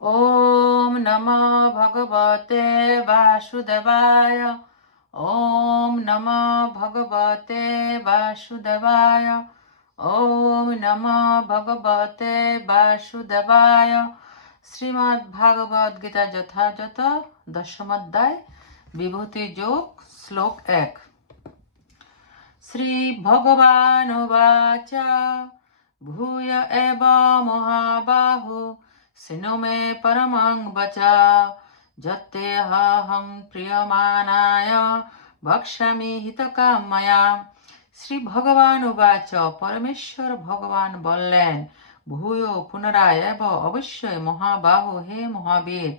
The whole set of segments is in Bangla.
ॐ नमो भगवते वासुदेवाय ॐ नमो भगवते वासुदेवाय ॐ नमो ভগবতে বাসুদেবায় শ্রীমদ্ ভাগবত গীতা যথাযথ দশম অধ্যায় বিভূতি যোগ শ্লোক এক শ্রী ভগবানুবাচ ভূয় এব মহাবাহু শৃণু মে পরমং বচ যত্তেহাহং প্রিয়মানায় বক্ষ্যামি হিতকাময়া শ্রী ভগবান উবাচ পরমেশ্বর ভগবান বললেন ভূয় পুনরায় এব অবশ্যই মহাবাহু হে মহাবীর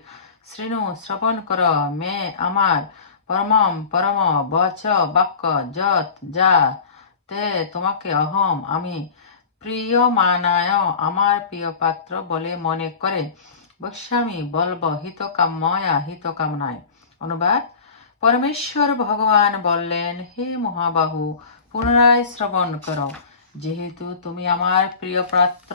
শৃণু শ্রবণ কর মে আমার পরমম পরম বচ বাক্য যত যা তে তোমাকে অহম, আমি প্রিয় মানায় আমার প্রিয় পাত্র বলে মনে করে। বক্ষ্যামি বলব হিতকাময়া হিতকামনায়। অনুবাদ, পরমেশ্বর ভগবান বললেন, হে মহাবাহু, পুনরায় শ্রবণ করো। যেহেতু তুমি আমার প্রিয় পাত্র,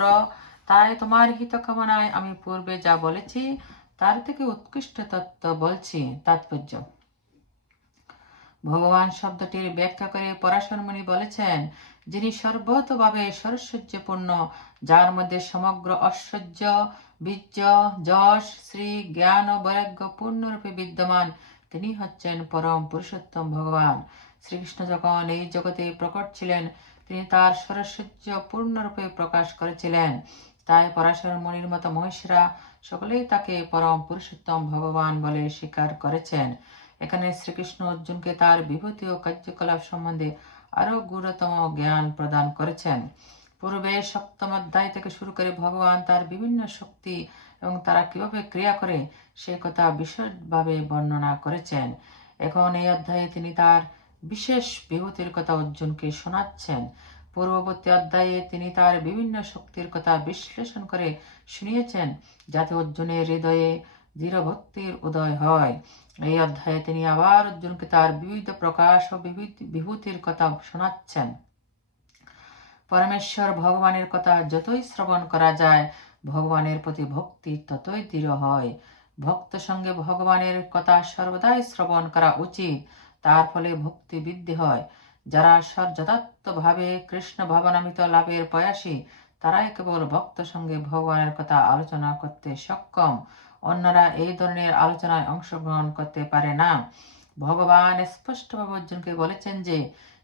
তাই তোমার হিতকামনায় আমি পূর্বে যা বলেছি, তার থেকে উৎকৃষ্ট তত্ত্ব বলছি, তাৎপর্য। ভগবান শব্দটির ব্যাখ্যা করে পরাশরমণি বলেছেন যিনি সর্বতভাবে সরস্বজ্যপূর্ণ যার মধ্যে সমগ্র ঐশ্বর্য, বীর্য, যশ, শ্রী জ্ঞান ও বৈরাগ্য পূর্ণরূপে বিদ্যমান, তিনি হচ্ছেন পরম পুরুষোত্তম ভগবান। শ্রীকৃষ্ণ যখন এই জগতে প্রকট ছিলেন, তিনি তার সরস্বর্য পূর্ণরূপে প্রকাশ করেছিলেন। তাই পরাশর মণির মতো মহিষরা সকলেই তাকে পরম পুরুষোত্তম ভগবান বলে স্বীকার করেছেন। এখানে শ্রীকৃষ্ণ অর্জুনকে তার বিভূতি ও কার্যকলাপ সম্বন্ধে আরও গুরুতম জ্ঞান প্রদান করেছেন। পূর্বে সপ্তম অধ্যায় থেকে শুরু করে ভগবান তার বিভিন্ন শক্তি এবং তারা কীভাবে ক্রিয়া করে, সে কথা বিশদভাবে বর্ণনা করেছেন। এখন এই অধ্যায়ে তিনি তার বিশেষ বিভূতির কথা অর্জুনকে শোনাচ্ছেন। পূর্ববর্তী অধ্যায়ে তিনি তার বিভিন্ন শক্তির কথা বিশ্লেষণ করে শুনিয়েছেন, যাতে অর্জুনের হৃদয়ে দৃঢ় ভক্তির উদয় হয়। এই অধ্যায়ে তিনি আবার অর্জুনকে তার বিবিধ প্রকাশ ও বিভূতির কথা শোনাচ্ছেন। পরমেশ্বর ভগবানের কথা যতই শ্রবণ করা যায়, ভগবানের প্রতি ভক্তি ততই দৃঢ় হয়। ভক্ত সঙ্গে ভগবানের কথা সর্বদাই শ্রবণ করা উচিত, তার ফলে ভক্তি বৃদ্ধি হয়। যারা যথার্থভাবে কৃষ্ণ ভাবনামিত লাভের প্রয়াসী, তারাই কেবল ভক্ত সঙ্গে ভগবানের কথা আলোচনা করতে সক্ষম। অন্যরা এই ধরনের আলোচনায় অংশগ্রহণ করতে পারে না। ভগবান স্পষ্টভাবে অর্জুনকে বলেছেন যে,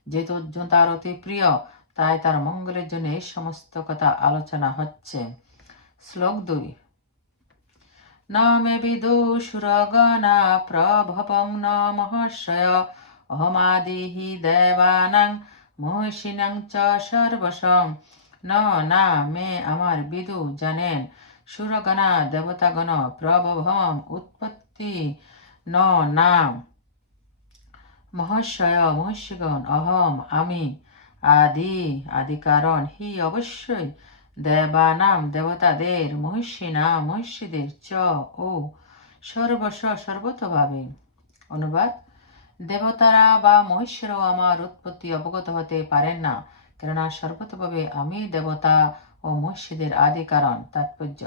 যেহেতু অর্জুন তার অতি প্রিয়, তাই তার মঙ্গলের জন্য এই সমস্ত কথা আলোচনা হচ্ছে। শ্লোক দুই। ন মে বিদুষুরগণা প্রভবং ন মহাশয় অহমাদিহি দেবানাং মহিষিণাং চ সর্বসং ন না মে আমার বিদু জানেন। সুরগণা দেবতাগণ প্রভবম উৎপত্তি ন নাম। মহাশয় মহর্ষিগণ, অহম, আমি, আদি আদি কারণ হি অবশ্যই দেবানাম দেবতাদের মহিষীনা মহিষীদের চ, ও সর্বস্ব সর্বতভাবে। অনুবাদ, দেবতারা বা মহিষেরাও আমার উৎপত্তি অবগত হতে পারেন না, কেননা সর্বতভাবে আমি দেবতা ও মসজিদের আদি কারণ তাৎপর্য।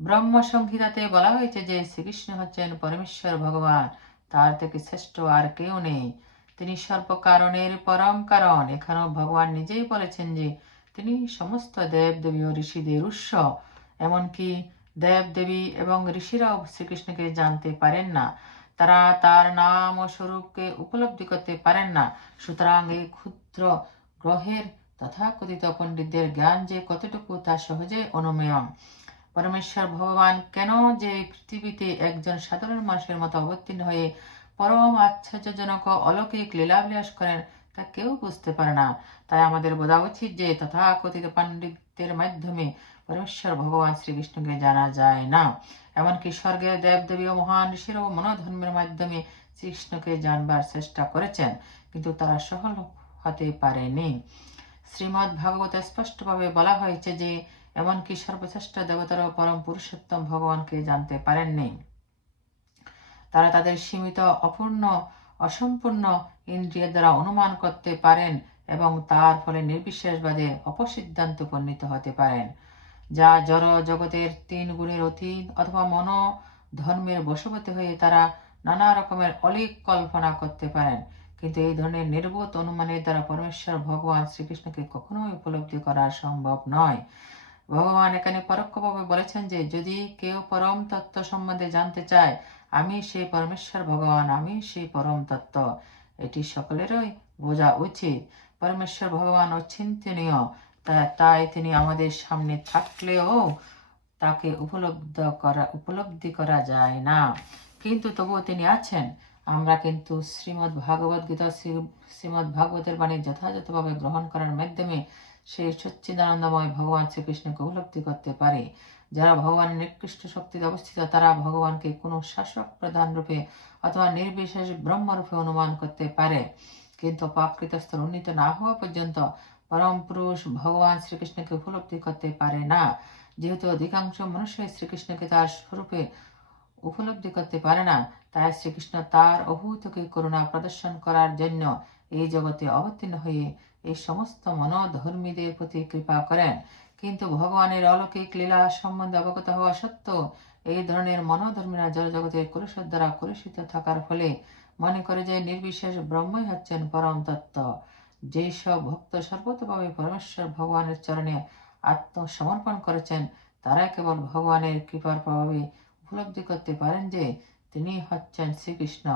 ব্রহ্ম সংহিতাতে বলা হয়েছে যে শ্রীকৃষ্ণ হচ্ছেন পরমেশ্বর ভগবান, তার থেকে শ্রেষ্ঠ আর কেউ নেই। তিনি সর্বকারণের পরম কারণ। এখানেও ভগবান নিজেই বলেছেন যে তিনি সমস্ত দেব দেবী ও ঋষিদের উৎস। এমনকি দেব দেবী এবং ঋষিরাও শ্রীকৃষ্ণকে জানতে পারেন না। তারা তার নাম ও স্বরূপকে উপলব্ধি করতে পারেন না। সুতরাং এই ক্ষুদ্র গ্রহের তথাকথিত পণ্ডিতদের জ্ঞান যে কতটুকু তা সহজে অনুমেয় পরমেশ্বর ভগবান কেন যে পৃথিবীতে একজন সাধারণ মানুষের মতো অবতীর্ণ হয়ে পরম আশ্চর্যজনক অলৌকিক লীলাবিলাস করেন তা কেউ বুঝতে পারে না। তাই আমাদের বোঝা উচিত যে তথাকথিত পণ্ডিতদের মাধ্যমে পরমেশ্বর ভগবান শ্রীকৃষ্ণকে জানা যায় না। এমনকি স্বর্গের দেবদেবী ও মহান ঋষির ও মনোধর্মের মাধ্যমে শ্রীকৃষ্ণকে জানবার চেষ্টা করেছেন, কিন্তু তারা সফল হতে পারেনি। শ্রীমদ্ ভাগবতে স্পষ্টভাবে বলা হয়েছে যে, এমনকি সর্বশ্রেষ্ঠ দেবতারাও পরম পুরুষোত্তম ভগবানকে জানতে পারেননি। তারা তাদের সীমিত, অপূর্ণ, অসম্পূর্ণ ইন্দ্রিয় দ্বারা অনুমান করতে পারেন এবং তার ফলে নির্বিশেষবাদে অপসিদ্ধান্ত উপনীত হতে পারেন, যা জড় জগতের তিন গুণের অতীত অথবা মন ধর্মের বশবর্তী হয়ে তারা নানা রকমের অলিক কল্পনা করতে পারেন। কিন্তু এই ধরনের নির্বোধ অনুমানের দ্বারা পরমেশ্বর ভগবান শ্রীকৃষ্ণকে কখনোই উপলব্ধি করা সম্ভব নয়। ভগবান এখানে পরোক্ষভাবে বলেছেন যে, যদি কেউ পরম তত্ত্ব সম্বন্ধে জানতে চায়, আমি সেই পরমেশ্বর ভগবান, আমি সেই পরম তত্ত্ব। এটি সকলেরই বোঝা উচিত। পরমেশ্বর ভগবান অচিন্তনীয় তাই তিনি আমাদের সামনে থাকলেও তাকে উপলব্ধ করা, উপলব্ধি করা যায় না। কিন্তু তবুও তিনি আছেন। আমরা কিন্তু শ্রীমদ্ ভাগবত গীতা শ্রীমদ্ ভাগবতের বাণী যথাযথভাবে গ্রহণ করার মাধ্যমে সেই সচ্চিদানন্দময় ভগবান শ্রীকৃষ্ণকে উপলব্ধি করতে পারে। যারা ভগবানের নিকৃষ্ট শক্তিতে অবস্থিত, তারা ভগবানকে কোনো শাসক প্রধান রূপে অথবা নির্বিশেষ ব্রহ্মরূপে অনুমান করতে পারে। কিন্তু পাকৃত স্তর উন্নীত না হওয়া পর্যন্ত পরম পুরুষ ভগবান শ্রীকৃষ্ণকে উপলব্ধি করতে পারে না। যেহেতু অধিকাংশ মনুষ্যই শ্রীকৃষ্ণকে তার স্বরূপে উপলব্ধি করতে পারে না তাই শ্রীকৃষ্ণ তার অভূতকে করুণা প্রদর্শন করার জন্য এই জগতে অবতীর্ণ হয়ে এই সমস্ত মনোধর্মীদের প্রতি কৃপা করেন। কিন্তু ভগবানের অলৌকিক লীলা সম্বন্ধে অবগত হওয়া সত্ত্বেও এই ধরনের মনোধর্মীরা জগতের কলুষের দ্বারা কলুষিত থাকার ফলে মনে করে যে নির্বিশেষ ব্রহ্মই হচ্ছেন পরম তত্ত্ব। যেই সব ভক্ত সর্বতভাবে পরমেশ্বর ভগবানের চরণে আত্মসমর্পণ করেছেন তারা কেবল ভগবানের কৃপার প্রভাবে উপলব্ধি করতে পারেন যে তিনি হচ্ছেন শ্রীকৃষ্ণ।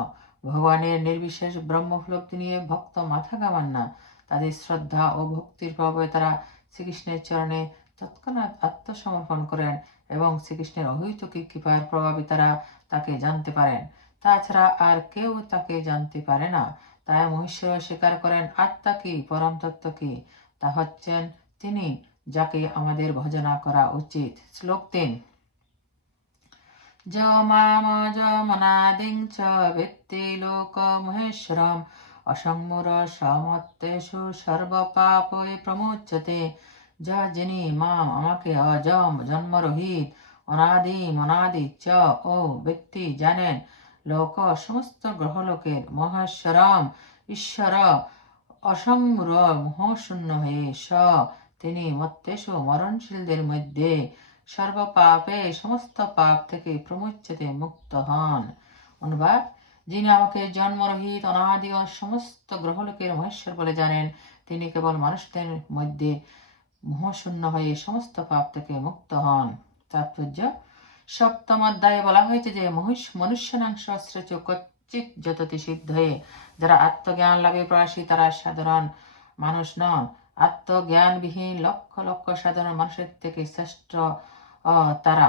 ভগবানের নির্বিশেষ ব্রহ্ম উপলব্ধি নিয়ে ভক্ত মাথা কামান না তাদের শ্রদ্ধা ও ভক্তির প্রভাবে তারা শ্রীকৃষ্ণের চরণে তৎক্ষণাৎ আত্মসমর্পণ করেন এবং শ্রীকৃষ্ণের অহৈতুকী কৃপার প্রভাবে তারা তাকে জানতে পারেন। তাছাড়া আর কেউ তাকে জানতে পারে না। তাই মহেশ্বর স্বীকার করেন, আত্মা কি? পরম তত্ত্ব কি? তা হচ্ছেন তিনি, যাকে আমাদের ভজনা করা উচিত। শ্লোক তিন। য মাম যমনাদিং চ বৃত্তি লোক মহেশ্বরম অসংমুর সমত্তেষু সর্বপাপে প্রমোচ্যতে যা যিনি মাম আমাকে অজম জন্মরহিত অনাদি মনাদি চ ও ব্যক্তি জানেন লোক সমস্ত গ্রহলোকের মহেশ্বরম ঈশ্বর অসংমূর মোহশূন্য হয়ে স তিনি মত্তেষু মরণশীলদের মধ্যে সর্বপাপে, সমস্ত পাপ থেকে প্রমুচ্যতে মুক্ত হন। অনুবাদ, যিনি আমাকে জন্মরহিত, অনাদি ও সমস্ত গ্রহলোকের মহেশ্বর বলে জানেন, তিনি কেবল মানুষদের মধ্যে মোহশূন্য হয়ে সমস্ত পাপ থেকে মুক্ত হন। তাৎপর্য, সপ্তম অধ্যায়ে বলা হয়েছে যে মহিষ- মনুষ্যাংশ শ্রেচ কচ্চিত যততি সিদ্ধ হয়ে, যারা আত্মজ্ঞান লাভে প্রয়াসী, তারা সাধারণ মানুষ নন। আত্মজ্ঞানবিহীন লক্ষ লক্ষ সাধারণ মানুষের থেকে শ্রেষ্ঠ তারা।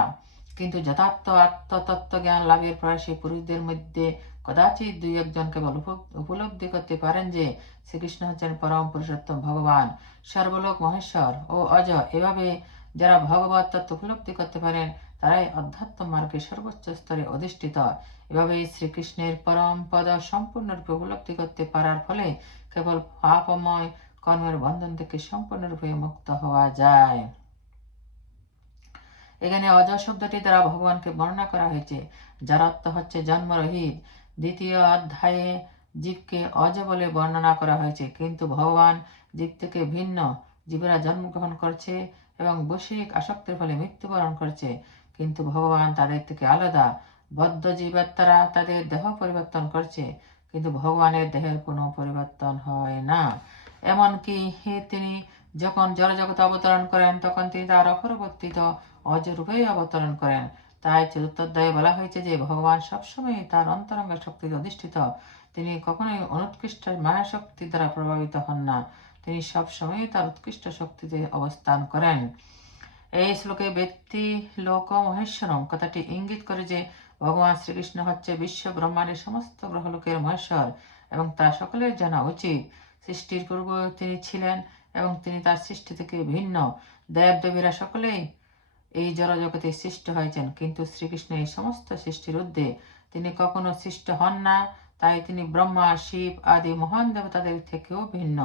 কিন্তু যথার্থ আত্মতত্ত্ব জ্ঞান লাভের প্রয়াসী পুরুষদের মধ্যে কদাচিৎ দুই একজন কেবল উপ- উপলব্ধি করতে পারেন যে শ্রীকৃষ্ণ হচ্ছেন পরম পুরুষোত্তম ভগবান, সর্বলোক মহেশ্বর ও অজ এভাবে যারা ভগবত তত্ত্ব উপলব্ধি করতে পারেন, তারাই অধ্যাত্ম মার্গে সর্বোচ্চ স্তরে অধিষ্ঠিত। এভাবে শ্রীকৃষ্ণের পরম পদ সম্পূর্ণরূপে উপলব্ধি করতে পারার ফলে কেবল পাপময় কর্মের বন্ধন থেকে সম্পূর্ণরূপে মুক্ত হওয়া যায়। এখানে অজ শব্দটি দ্বারা ভগবানকে বর্ণনা করা হয়েছে। যার অর্থ হচ্ছে জন্মরহিত। দ্বিতীয় অধ্যায়ে জীবকে অজ বলে বর্ণনা করা হয়েছে। কিন্তু ভগবান জীব থেকে ভিন্ন। জীবেরা জন্মগ্রহণ করছে এবং বৈষয়িক আসক্তির ফলে মৃত্যুবরণ করছে। কিন্তু ভগবান তাদের থেকে আলাদা। বদ্ধ জীবাত্মারা তাদের দেহ পরিবর্তন করছে। কিন্তু ভগবানের দেহের কোনো পরিবর্তন হয় না। এমনকি তিনি যখন জড়জগতে অবতরণ করেন, তখন তিনি তার অপরিবর্তিত অজরূপেই অবতরণ করেন। তাই চতুর্থ অধ্যায়ে বলা হয়েছে যে, ভগবান সবসময় তার অন্তরঙ্গ শক্তিতে অধিষ্ঠিত। তিনি কখনোই অনুৎকৃষ্ট মায়া শক্তি দ্বারা প্রভাবিত হন না। তিনি সবসময় তার উৎকৃষ্ট শক্তিতে অবস্থান করেন। এই শ্লোকে ব্যক্তি লোক মহেশ্বরম কথাটি ইঙ্গিত করে যে, ভগবান শ্রীকৃষ্ণ হচ্ছে বিশ্ব ব্রহ্মাণ্ডের সমস্ত গ্রহলোকের মহেশ্বর এবং তা সকলের জানা উচিত। সৃষ্টির পূর্ব তিনি ছিলেন এবং তিনি তার সৃষ্টি থেকে ভিন্ন। দেব দেবীরা সকলেই এই জড়জগতে সৃষ্ট হয়েছেন, কিন্তু শ্রীকৃষ্ণ এই সমস্ত সৃষ্টির ঊর্ধ্বে তিনি কখনো সৃষ্ট হন না। তাই তিনি ব্রহ্মা, শিব আদি মহান দেবতাদের থেকেও ভিন্ন।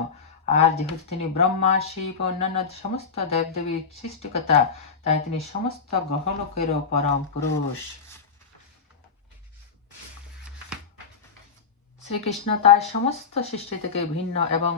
আর যেহেতু তিনি ব্রহ্মা, শিব অন্যান্য সমস্ত দেবদেবীর সৃষ্টিকর্তা, তাই তিনি সমস্ত গ্রহলোকেরও পরম পুরুষ। শ্রীকৃষ্ণ তার সমস্ত সৃষ্টি থেকে ভিন্ন এবং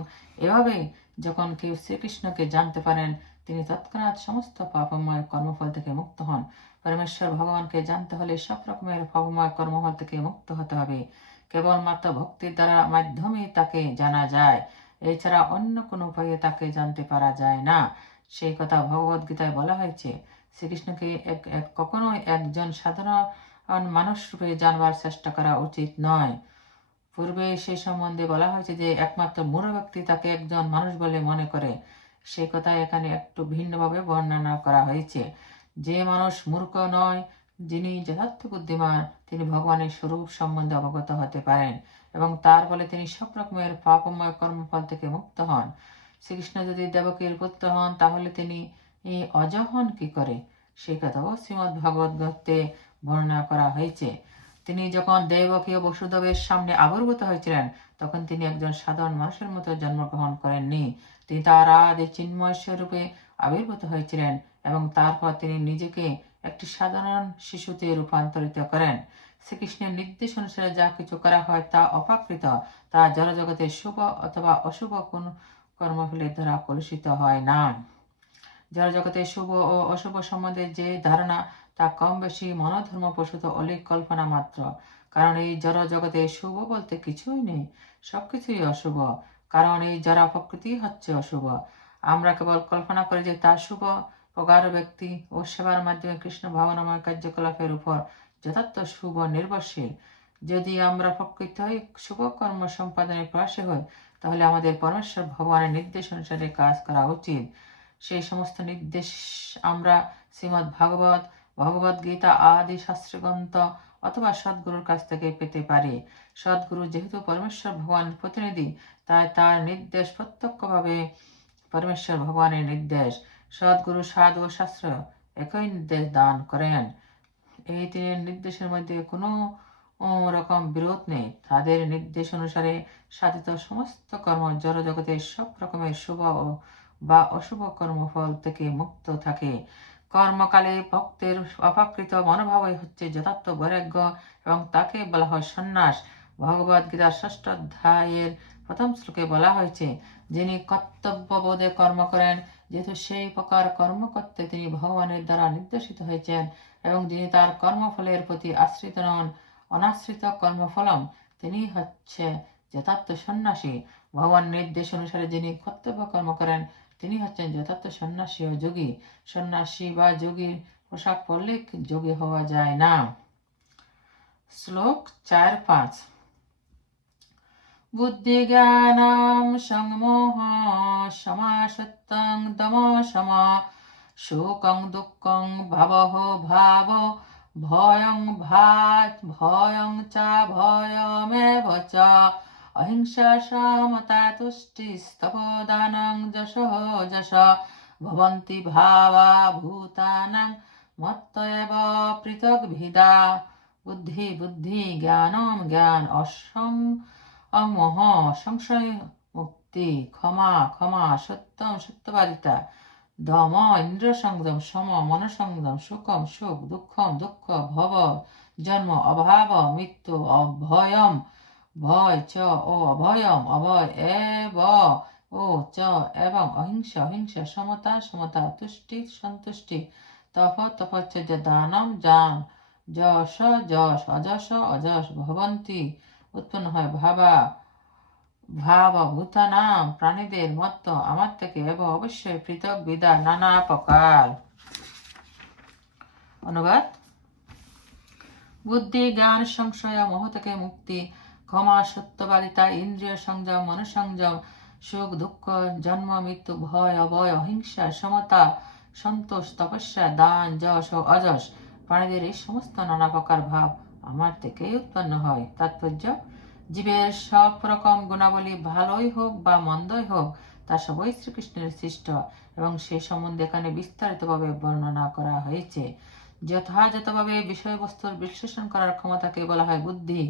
এভাবে যখন কেউ শ্রীকৃষ্ণকে জানতে পারেন, তিনি তৎক্ষণাৎ সমস্ত পাপময় কর্মফল থেকে মুক্ত হন। পরমেশ্বর ভগবানকে জানতে হলে সব রকমের পাপময় কর্মফল থেকে মুক্ত হতে হবে। কেবলমাত্র ভক্তির দ্বারা মাধ্যমে তাকে জানা যায়। এছাড়া অন্য কোনো উপায়ে তাকে জানতে পারা যায় না। সেই কথা ভগবত গীতায় বলা হয়েছে। শ্রীকৃষ্ণকে এক এক, কখনোই একজন সাধারণ মানুষ রূপে জানবার চেষ্টা করা উচিত নয়। পূর্বে সেই সম্বন্ধে বলা হয়েছে যে একমাত্র মূঢ় ব্যক্তি তাকে একজন মানুষ বলে মনে করে। সে কথা এখানে একটু ভিন্নভাবে বর্ণনা করা হয়েছে। যে মানুষ মূর্খ নয়, যিনি যথার্থ বুদ্ধিমান, তিনি ভগবানের স্বরূপ সম্বন্ধে অবগত হতে পারেন এবং তার ফলে তিনি সব রকমের পাপময় কর্মফল থেকে মুক্ত হন। শ্রীকৃষ্ণ যদি দেবকীর পুত্র হন, তাহলে তিনি এই অজ কি করে? সেই কথাও শ্রীমদ্ ভাগবত গ্রন্থে বর্ণনা করা হয়েছে। তিনি যখন দেবকী ও বসুদেবের সামনে আবির্ভূত হয়েছিলেন, তখন তিনি একজন সাধারণ মানুষের মতো জন্মগ্রহণ করেননি। তিনি তার আদি চিন্ময় স্বরূপে আবির্ভূত হয়েছিলেন এবং তারপর তিনি নিজেকে একটি সাধারণ শিশুতে রূপান্তরিত করেন। শ্রীকৃষ্ণের নির্দেশ অনুসারে যা কিছু করা হয় তা অপাকৃত, তা জড়জগতের শুভ অথবা অশুভ কোন কর্মফলের দ্বারা কলুষিত হয় না। জড়জগতের শুভ ও অশুভ সম্বন্ধে যে ধারণা তা কম বেশি মনোধর্ম প্রসূত অলিক কল্পনা মাত্র। কারণ এই জড় জগতে শুভ বলতে কিছুই নেই, সবকিছুই অশুভ। কারণ এই জড়া প্রকৃতি হচ্ছে অশুভ। আমরা কেবল কল্পনা করি যে তা শুভ। প্রগাঢ় ব্যক্তি ও সেবার মাধ্যমে কৃষ্ণ ভাবনাময় কার্যকলাপের উপর যথার্থ শুভ নির্ভরশীল। যদি আমরা প্রকৃতই শুভ কর্ম সম্পাদনের প্রয়াসে হই, তাহলে আমাদের পরমেশ্বর ভগবানের নির্দেশ অনুসারে কাজ করা উচিত। সেই সমস্ত নির্দেশ আমরা শ্রীমদ্ ভাগবত ভগবত গীতা আদি, শাস্ত্রগ্রন্থ অথবা সদ্গুরুর কাছ থেকে পেতে পারি। সদ্গুরু যেহেতু পরমেশ্বর ভগবানের প্রতিনিধি, তাই তার নির্দেশ প্রত্যক্ষভাবে পরমেশ্বর ভগবানের নির্দেশ। সদ্গুরু সাধু ও শাস্ত্র একই নির্দেশ দান করেন। এই তিনের নির্দেশের মধ্যে কোনো রকম বিরোধ নেই। তাদের নির্দেশ অনুসারে সাধিত সমস্ত কর্ম জড় জগতের সব রকমের শুভ বা অশুভ কর্মফল থেকে মুক্ত থাকে। কর্মকালে ভক্তের অপাকৃত মনোভাবই হচ্ছে যথার্থ বৈরাগ্য এবং তাকে বলা হয় সন্ন্যাস। ভগবদ গীতার ষষ্ঠ অধ্যায়ের প্রথম শ্লোকে বলা হয়েছে, যিনি কর্তব্যবোধে কর্ম করেন, যেহেতু সেই প্রকার কর্ম করতে তিনি ভগবানের দ্বারা নির্দেশিত হয়েছেন এবং যিনি তার কর্মফলের প্রতি আশ্রিত নন, অনাশ্রিত কর্মফলম তিনি হচ্ছে যথার্থ সন্ন্যাসী। ভগবান নির্দেশ অনুসারে যিনি কর্তব্য কর্ম করেন তিনি হচ্ছেন যথার্থ সন্ন্যাসী ও যোগী। সন্ন্যাসী বা যোগীর পোশাক পরলে যোগী হওয়া যায় না। শ্লোক চার পাঁচ। বুদ্ধিজ্ঞানাম সংমোহ সমাসত্তং দম সমা শোকং দুঃখং ভাবহ ভাব ভয়ং ভাত ভয়ং চ ভয়মেব চ অহিংসা যশো যশ ভবন্তি ভাবা ভূতানাং মত্ত এব পৃথক ভিদা বুদ্ধি বুদ্ধি জ্ঞানম জ্ঞান অসং অমোহ সংশয় মুক্তি ক্ষমা ক্ষমা সত্যম সত্যবাদিতা দম ইন্দ্র সংযম সম মন সংযম সুখম সুখ দুঃখম দুঃখ ভব জন্ম অভাব মৃত্যু অভয়ম ভয় চ ও অভয়ম অভয় এব ও চ এবং অহিংসা অহিংসা সমতা সমতা তুষ্টি সন্তুষ্টি তপ তপচ্চর্য দানম জান যশ যশ অযশ অযশ ভবন্তি উৎপন্ন হয় ভাবা ভাব ভূতানাম প্রাণীদের মত আমার থেকে এবং অবশ্যই পৃথক বিদা নানা প্রকার অনুবাদ বুদ্ধি জ্ঞান সংশয় মোহ থেকে মুক্তি ক্ষমা, সত্যবাদিতা, ইন্দ্রিয় সংযম, মনসংযম, সুখ, দুঃখ, জন্ম, মৃত্যু, ভয়, অভয়, অহিংসা, সমতা, সন্তোষ, তপস্যা, দান, যশ ও অযশ। প্রাণীদের এই সমস্ত নানা প্রকার ভাব আমার থেকেই উৎপন্ন হয়। তাৎপর্য? জীবের সব রকম গুণাবলী ভালোই হোক বা মন্দই হোক, তা সবই শ্রীকৃষ্ণের সৃষ্ট এবং সে সম্বন্ধে এখানে বিস্তারিতভাবে বর্ণনা করা হয়েছে। যথাযথভাবে বিষয়বস্তুর বিশ্লেষণ করার ক্ষমতাকে বলা হয় বুদ্ধি।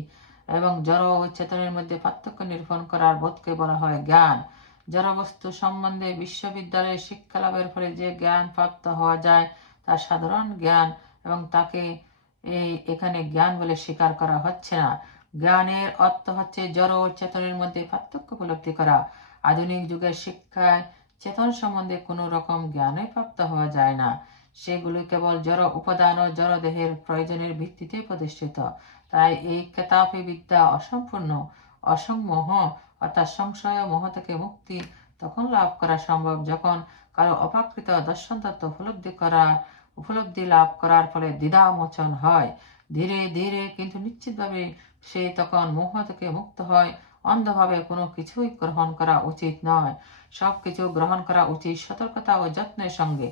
এবং জড় ও চেতনের মধ্যে পার্থক্য নিরূপণ করার বোধকে বলা হয় জ্ঞান। জড়বস্তু সম্বন্ধে বিশ্ববিদ্যালয়ে শিক্ষা লাভের ফলে যে জ্ঞান প্রাপ্ত হওয়া যায়, তা সাধারণ জ্ঞান এবং তাকে এই এখানে জ্ঞান বলে স্বীকার করা হচ্ছে না। জ্ঞানের অর্থ হচ্ছে জড় ও চেতনের মধ্যে পার্থক্য উপলব্ধি করা। আধুনিক যুগের শিক্ষায় চেতন সম্বন্ধে কোনো রকম জ্ঞানই প্রাপ্ত হওয়া যায় না। সেগুলি কেবল জড় উপাদান ও জড় দেহের প্রয়োজনের ভিত্তিতে প্রতিষ্ঠিত। তাই এই কেতাপি বিদ্যা অসম্পূর্ণ, অসংমোহ, অর্থাৎ সংশয় মোহ থেকে মুক্তি তখন লাভ করা সম্ভব। যখন কারও অপাকৃত দর্শন তত্ত্ব উপলব্ধি করা, উপলব্ধি লাভ করার ফলে দ্বিধামোচন হয়। ধীরে ধীরে কিন্তু নিশ্চিতভাবে সে তখন মোহ থেকে মুক্ত হয়। অন্ধভাবে কোনো কিছুই গ্রহণ করা উচিত নয়। সব কিছু গ্রহণ করা উচিত সতর্কতা ও যত্নের সঙ্গে।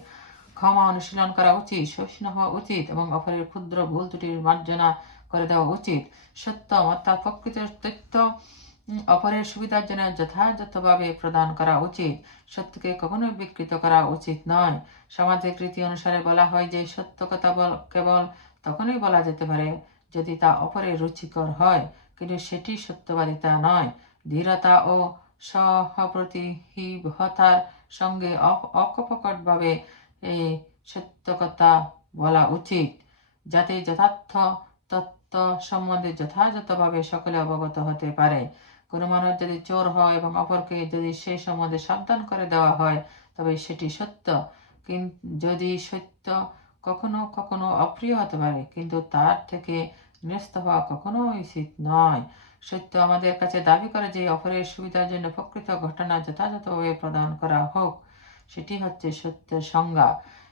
ক্ষমা অনুশীলন করা উচিত, সহিষ্ণু হওয়া উচিত এবং অপরের ক্ষুদ্র ভুল ত্রুটির মার্জনা করে দেওয়া উচিত। সত্য অর্থাৎ প্রকৃত তথ্য অপরের সুবিধার জন্য যথাযথভাবে প্রদান করা উচিত। সত্যকে কখনোই বিকৃত করা উচিত নয়। সামাজিক রীতি অনুসারে বলা হয় যে, সত্য কথা বল, কেবল তখনই বলা যেতে পারে যদি তা অপরের রুচিকর হয়। কিন্তু সেটি সত্যবাদিতা নয়। ধীরতা ও সহপ্রতিহিবতার সঙ্গে অ- অকপটভাবে এই সত্য কথা বলা উচিত। যাতে যথার্থ তত্ত্ব সম্বন্ধে যথাযথভাবে সকলে অবগত হতে পারে। কোনো মানুষ যদি চোর হয় এবং অপরকে যদি সেই সম্বন্ধে সাবধান করে দেওয়া হয়, তবে সেটি সত্য। কিন্তু যদি সত্য কখনো কখনো অপ্রিয় হতে পারে, কিন্তু তার থেকে নিরস্ত হওয়া কখনো উচিত নয়। সত্য আমাদের কাছে দাবি করে যে অপরের সুবিধার জন্য প্রকৃত ঘটনা যথাযথভাবে প্রদান করা হোক, সেটি হচ্ছে সত্যের সংজ্ঞা।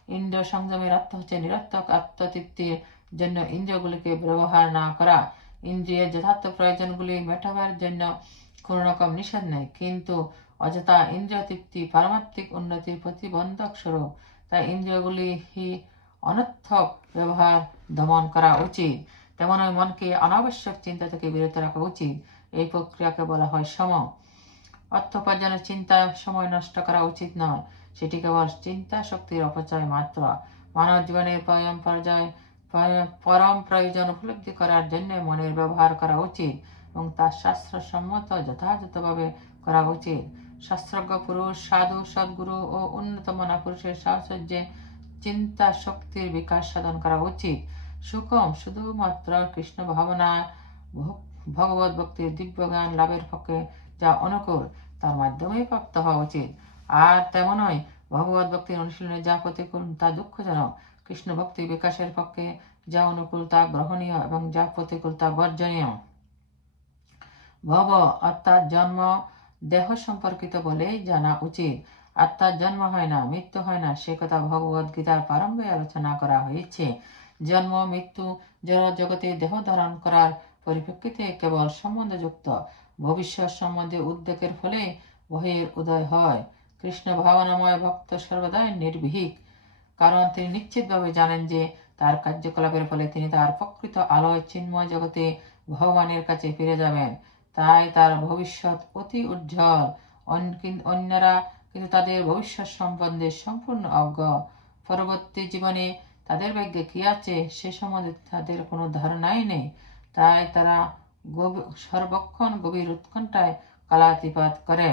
ইন্দ্র সংযমের অর্থ হচ্ছে নিরর্থক আত্মতৃপ্তির জন্য ইন্দ্রিয়গুলিকে ব্যবহার না করা। ইন্দ্রিয়ের যথার্থ প্রয়োজনগুলি মেটাবার জন্য কোনো রকম নিষেধ নেই। কিন্তু অযথা ইন্দ্রিয় তৃপ্তি পারমাত্মিক উন্নতির প্রতিবন্ধক স্বরূপ, তাই ইন্দ্রিয়গুলি অনর্থক ব্যবহার দমন করা উচিত। তেমনই মনকে অনাবশ্যক চিন্তা থেকে বিরত রাখা উচিত। এই প্রক্রিয়াকে বলা হয় সম। অর্থ উপার্জনের চিন্তা সময় নষ্ট করা উচিত নয়। সেটি কেবল চিন্তা শক্তির অপচয় মাত্র। মানব জীবনের পরম পর্যায় পরম- প্রয়োজন উপলব্ধি করার জন্য মনের ব্যবহার করা উচিত এবং তা শাস্ত্রসম্মত যথাযথভাবে করা উচিত। শাস্ত্রজ্ঞ পুরুষ, সাধু, সদ্গুরু ও উন্নত মনা পুরুষের সাহচর্যে চিন্তা শক্তির বিকাশ সাধন করা উচিত। সুকম, শুধুমাত্র কৃষ্ণ ভাবনা ভগবত ভক্তির দিব্য জ্ঞান লাভের পক্ষে যা অনুকূল, তার মাধ্যমেই প্রাপ্ত হওয়া উচিত। আর তেমনই, ভগবত ভক্তির অনুশীলনে যা প্রতিকূল, তা দুঃখজনক। কৃষ্ণ ভক্তি বিকাশের পক্ষে যা অনুকূল তা গ্রহণীয় এবং যা প্রতিকূল তা বর্জনীয়। ভব অর্থাৎ জন্ম দেহ সম্পর্কিত বলেই জানা উচিত। আত্মার জন্ম হয় না, মৃত্যু হয় না, সে কথা ভগবত গীতার প্রারম্ভে আলোচনা করা হয়েছে। জন্ম, মৃত্যু, জড় জগতে দেহ ধারণ করার পরিপ্রেক্ষিতে কেবল সম্বন্ধযুক্ত। ভবিষ্যৎ সম্বন্ধে উদ্বেগের ফলে ভয়ের উদয় হয়। কৃষ্ণ ভাবনাময় ভক্ত সর্বদাই নির্ভীক। কারণ তিনি নিশ্চিতভাবে জানেন যে তার কার্যকলাপের ফলে তিনি তার প্রকৃত আলোয় চিন্ময় জগতে ভগবানের কাছে ফিরে যাবেন। তাই তার ভবিষ্যৎ অতি উজ্জ্বল। অন্যরা কিন্তু তাদের ভবিষ্যৎ সম্বন্ধে সম্পূর্ণ অজ্ঞ। পরবর্তী জীবনে তাদের ভাগ্যে কি আছে সে সম্বন্ধে তাদের কোনো ধারণাই নেই। তাই তারা সর্বক্ষণ গভীর উৎকণ্ঠায় কালাতিপাত করে।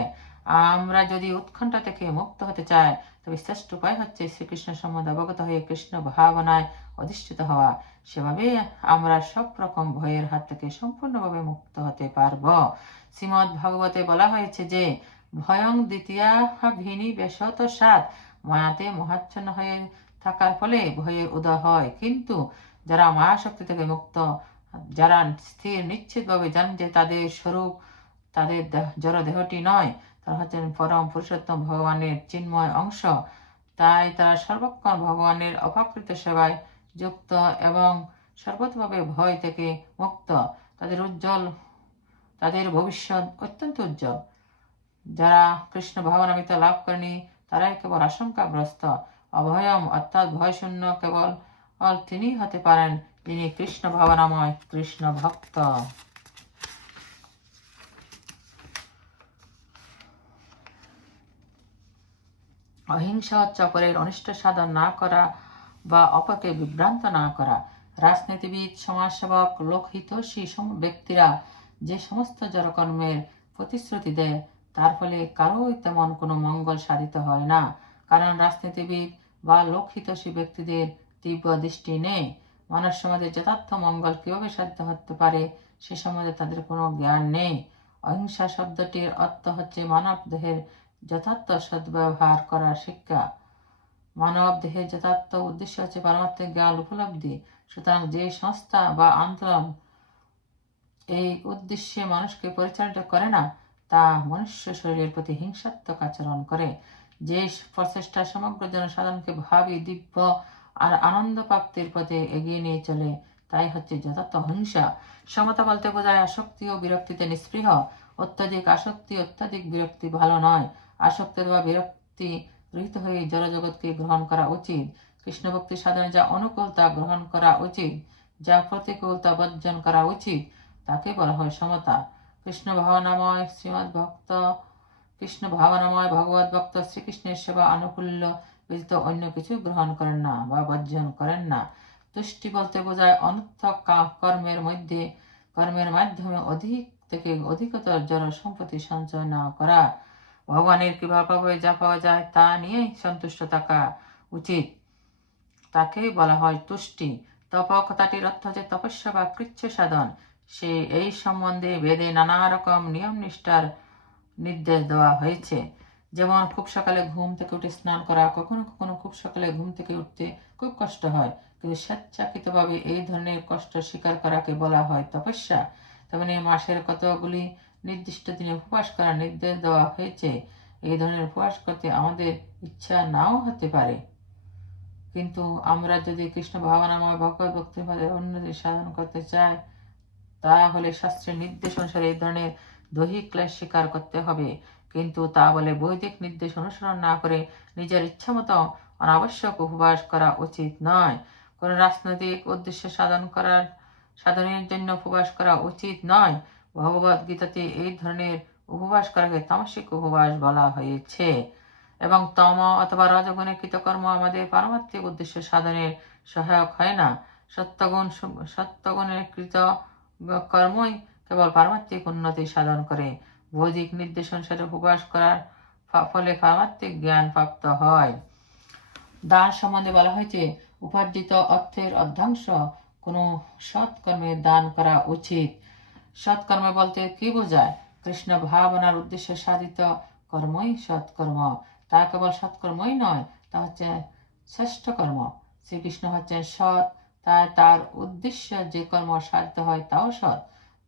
আমরা যদি উৎকণ্ঠা থেকে মুক্ত হতে চাই তবে উপায় হচ্ছে শ্রীকৃষ্ণ সম্বন্ধে অবগত হয়ে কৃষ্ণ ভাবনায় অধিষ্ঠিত হওয়া। সেভাবে আমরা সব রকম ভয়ের হাত থেকে সম্পূর্ণভাবে মুক্ত হতে পারব। শ্রীমৎ ভাগবতে বলা হয়েছে যে, ভয়ং দ্বিতীয়া ভিনী বেশত সাত। মায়াতে মহাচ্ছন্ন হয়ে থাকার ফলে ভয়ের উদয় হয়। কিন্তু যারা মায়া শক্তি থেকে মুক্ত, যারা স্থির, নিশ্চিতভাবে জানেন যে তাদের স্বরূপ, তাদের জড় দেহটি নয় তারা হচ্ছেন পরম পুরুষোত্তম ভগবানের চিন্ময় অংশ। তাই তারা সর্বক্ষণ ভগবানের অপাকৃত সেবায় যুক্ত এবং সর্বতভাবে ভয় থেকে মুক্ত। তাদের উজ্জ্বল, তাদের ভবিষ্যৎ অত্যন্ত উজ্জ্বল। যারা কৃষ্ণ ভাবনামিত লাভ করেনি, তারাই কেবল আশঙ্কাগ্রস্ত। অভয়ম অর্থাৎ ভয়শূন্য কেবল তিনিই হতে পারেন যিনি কৃষ্ণ ভাবনাময় কৃষ্ণ ভক্ত। অহিংসা অপরের অনিষ্ট সাধন না করা বা অপরকে বিভ্রান্ত না করা। রাজনীতিবিদ, সমাজসেবক লোকহিতৈষী ব্যক্তিরা যে সমস্ত জড়কর্মের প্রতিশ্রুতি দেয়, তার ফলে কারোই তেমন কোনো মঙ্গল সাধিত হয় না। কারণ রাজনীতিবিদ বা লোকহিতৈষী ব্যক্তিদের তীব্র দৃষ্টি নেই। মানব সমাজের যথার্থ মঙ্গল কীভাবে সাধিত হতে পারে, সে সম্বন্ধে তাদের কোনো জ্ঞান নেই। অহিংসা শব্দটির অর্থ হচ্ছে মানব দেহের যথার্থ সদ্ব্যবহার করার শিক্ষা। মানব দেহের যথার্থ উদ্দেশ্য হচ্ছে পারমাত্মিক জ্ঞান উপলব্ধি। সুতরাং যে সংস্থা বা আন্দোলন এই উদ্দেশ্যে মানুষকে পরিচালিত করে না, তা মনুষ্য শরীরের প্রতি হিংসাত্মক আচরণ করে। যে প্রচেষ্টা সমগ্র জনসাধারণকে ভাবি, দিব্য আর আনন্দ প্রাপ্তির পথে এগিয়ে নিয়ে চলে, তাই হচ্ছে যথার্থ হিংসা। সমতা বলতে বোঝায় আসক্তি ও বিরক্তিতে নিস্পৃহ। অত্যাধিক আসক্তি, অত্যাধিক বিরক্তি ভালো নয়। আসক্তি বা বিরক্তি রহিত হয়ে জড়জগৎকে গ্রহণ করা উচিত। কৃষ্ণ ভক্তি সাধনে যা অনুকূল তা গ্রহণ করা উচিত, যা প্রতিকূল তা বর্জন করা উচিত, তাকে বলা হয় সমতা। কৃষ্ণ ভাবনাময় শ্রীমৎ ভক্ত কৃষ্ণ ভাবনাময় ভগবত ভক্ত শ্রীকৃষ্ণের সেবা আনুকূল্য ব্যতীত অন্য কিছু গ্রহণ করেন না বা বর্জন করেন না। তুষ্টি বলতে বোঝায় অনর্থক কর্মের মধ্যে, কর্মের মাধ্যমে অধিক থেকে অধিকতর জড় সম্পত্তি সঞ্চয় না করা। ভগবানের কৃপা পাবে, যা পাওয়া যায় তা নিয়েই সন্তুষ্ট থাকা উচিত। তাকে বলা হয় তুষ্টি। তপ কথাটির অর্থ হচ্ছে তপস্যা বা কৃচ্ছ সাধন, সে এই সম্বন্ধে বেদে নানা রকম নিয়ম নিষ্ঠার নির্দেশ দেওয়া হয়েছে। যেমন, খুব সকালে ঘুম থেকে উঠে স্নান করা, কখনো কখনো খুব সকালে ঘুম থেকে উঠতে খুব কষ্ট হয়। কিন্তু স্বেচ্ছাকৃতভাবে এই ধরনের কষ্ট স্বীকার করাকে বলা হয় তপস্যা। তেমনি মাসের কতগুলি নির্দিষ্ট দিনে উপবাস করার নির্দেশ দেওয়া হয়েছে। এই ধরনের উপবাস করতে আমাদের ইচ্ছা নাও হতে পারে। কিন্তু আমরা যদি কৃষ্ণ ভাবনাময় ভগবত ভক্তিপদে উন্নতি সাধন করতে চাই, তাহলে শাস্ত্রের নির্দেশ অনুসারে এই ধরনের দৈহিক ক্লেশ স্বীকার করতে হবে। কিন্তু তা বলে বৈদিক নির্দেশ অনুসরণ না করে নিজের ইচ্ছা মতো অনাবশ্যক উপবাস করা উচিত নয়। কোন রাজনৈতিক উদ্দেশ্য সাধন করার, সাধনের জন্য উপবাস করা উচিত নয়। ভগবত গীতাতে এই ধরনের উপবাস করাকে তামসিক উপবাস বলা হয়েছে। এবং তম অথবা রজগুণে কৃতকর্ম আমাদের পারমাত্মিক উদ্দেশ্য সাধনের সহায়ক হয় না। সত্যগুণ সত্যগুণের কৃত কর্মই কেবল পারমাত্মিক উন্নতি সাধন করে। বৈদিক নির্দেশ অনুসারে উপবাস করার ফলে পারমাত্মিক জ্ঞান প্রাপ্ত হয়। দান সম্বন্ধে বলা হয়েছে, উপার্জিত অর্থের অর্ধাংশ কোনো সৎকর্মে দান করা উচিত। সৎকর্ম বলতে কি বোঝায়? কৃষ্ণ ভাবনার উদ্দেশ্যে সাধিত কর্মই সৎকর্ম। তা কেবল সৎকর্মই নয়, তা হচ্ছে শ্রেষ্ঠ কর্ম। শ্রীকৃষ্ণ হচ্ছেন সৎ, তাই তার উদ্দেশ্য যে কর্ম সাধিত হয় তাও সৎ।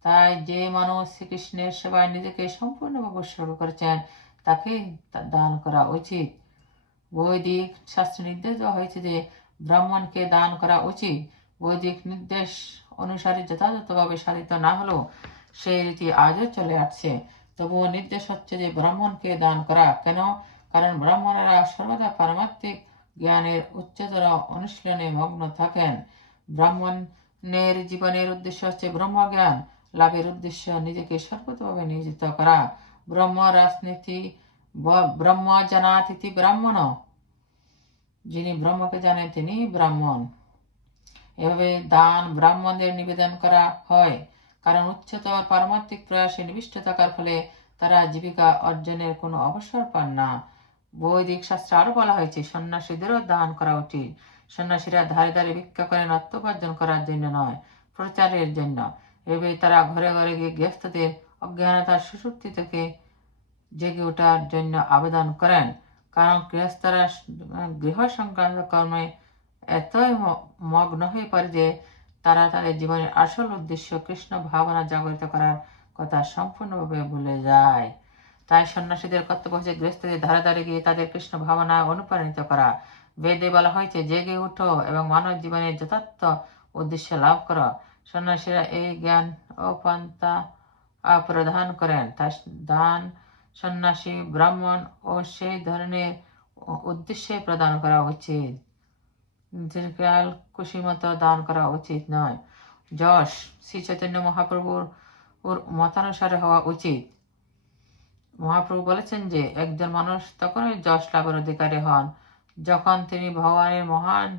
তাই যে মানুষ শ্রীকৃষ্ণের সেবায় নিজেকে সম্পূর্ণভাবে উৎসর্গ করেছেন তাকে দান করা উচিত। বৈদিক শাস্ত্রে নির্দেশ দেওয়া হয়েছে যে ব্রাহ্মণকে দান করা উচিত। বৈদিক নির্দেশ অনুসারে যথাযথভাবে সাধিত না হলেও সেই রীতি আজও চলে আসছে। তবুও নির্দেশ হচ্ছে যে ব্রাহ্মণকে দান করা। কেন? কারণ ব্রাহ্মণেরা সর্বদা পারমাত্মিক জ্ঞানের উচ্চতর অনুশীলনে মগ্ন থাকেন। ব্রাহ্মণের জীবনের উদ্দেশ্য হচ্ছে ব্রহ্মজ্ঞান। লাভের উদ্দেশ্য নিজেকে সর্বতভাবে নিয়োজিত করা। ব্রহ্ম রাজনীতি ব্রহ্ম জানাতিথি ব্রাহ্মণ। যিনি ব্রহ্মকে জানেন তিনি ব্রাহ্মণ। এভাবে দান, ব্রাহ্মণদের নিবেদন করা হয়। কারণ উচ্চতর পারমাত্মিক প্রয়াসে নিবিষ্ট থাকার ফলে তারা জীবিকা অর্জনের কোনো অবসর পান না। বৈদিক শাস্ত্রে আরও বলা হয়েছে, সন্ন্যাসীদেরও দান করা উচিত। সন্ন্যাসীরা ধারে ধারে ভিক্ষা করেন অর্থ উপার্জন করার জন্য নয়, প্রচারের জন্য। এভাবে তারা ঘরে ঘরে গিয়ে গৃহস্থদের অজ্ঞানতার সুষুপ্তি থেকে জেগে ওঠার জন্য আবেদন করেন। কারণ গৃহস্থরা, গৃহ সংক্রান্ত কর্মে এতই মগ্ন হয়ে পড়ে যে তারা তাদের জীবনের আসল উদ্দেশ্য কৃষ্ণ ভাবনা জাগরিত করার কথা সম্পূর্ণভাবে ভুলে যায়। তাই সন্ন্যাসীদের কর্তব্য হচ্ছে গৃহস্থদের ধারে ধারে গিয়ে তাদের কৃষ্ণ ভাবনা অনুপ্রাণিত করা। বেদে বলা হয়েছে, জেগে উঠো এবং মানব জীবনের যথার্থ উদ্দেশ্য লাভ করো। সন্ন্যাসীরা এই জ্ঞান ও পন্থা প্রদান করেন। তাই দান সন্ন্যাসী, ব্রাহ্মণ ও সেই ধরনের উদ্দেশ্যে প্রদান করা উচিত। দীর্ঘকাল কুশিমতো দান করা উচিত নয় যশ শ্রী চৈতন্য মহাপ্রভুর ওর মতানুসারে হওয়া উচিত মহাপ্রভু বলেছেন যে একজন মানুষ তখনই যশ লাভের অধিকারী হন যখন তিনি ভগবানের মহান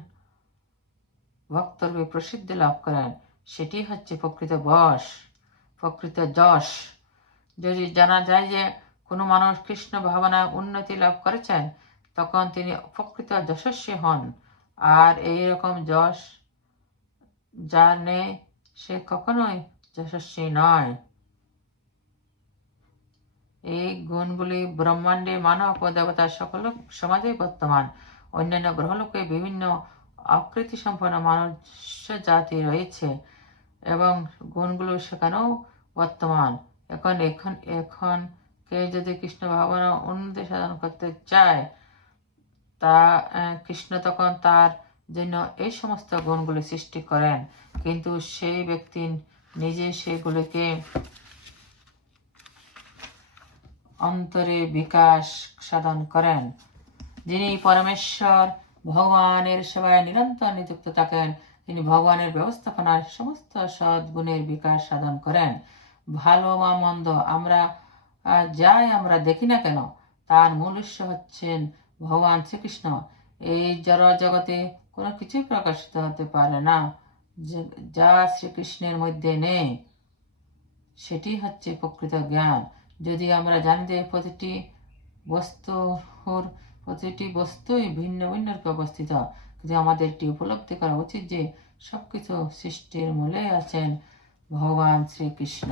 ভক্তরূপে প্রসিদ্ধি লাভ করেন সেটি হচ্ছে প্রকৃত বশ প্রকৃত যশ যদি জানা যায় যে কোনো মানুষ কৃষ্ণ ভাবনায় উন্নতি লাভ করেছেন তখন তিনি প্রকৃত যশস্বী হন আর এই রকম যশ যার নেই সে কখনোই যশস্বী নয়। এই গুণগুলি ব্রহ্মাণ্ডে মানব ও দেবতা সকল সমাজেই বর্তমান। অন্যান্য গ্রহলোকে বিভিন্ন আকৃতি সম্পন্ন মনুষ্য জাতি রয়েছে এবং গুণগুলো সেখানেও বর্তমান। এখন এখন এখন কেউ যদি কৃষ্ণ ভাবনা উন্নতি সাধন করতে চায় তা কৃষ্ণ তখন তার জন্য এই সমস্ত গুণগুলি সৃষ্টি করেন। কিন্তু সেই ব্যক্তি নিজে সেগুলিকে অন্তরে বিকাশ সাধন করেন। যিনি পরমেশ্বর, ভগবানের সেবায় নিরন্তর নিযুক্ত থাকেন, তিনি ভগবানের ব্যবস্থাপনার সমস্ত সদ্গুণের বিকাশ সাধন করেন। ভালো বা মন্দ আমরা যাই আমরা দেখি না কেন, তার মূল উৎস হচ্ছেন ভগবান শ্রীকৃষ্ণ এই জড় জগতে কোনো কিছুই প্রকাশিত হতে পারে না। যা শ্রীকৃষ্ণের মধ্যে নেই, সেটি হচ্ছে প্রকৃত জ্ঞান। যদি আমরা জানি যে প্রতিটি বস্তুর, প্রতিটি বস্তুই ভিন্ন ভিন্ন রূপে অবস্থিত, কিন্তু আমাদের এটি উপলব্ধি করা উচিত যে সবকিছু সৃষ্টির মূলে আছেন ভগবান শ্রীকৃষ্ণ।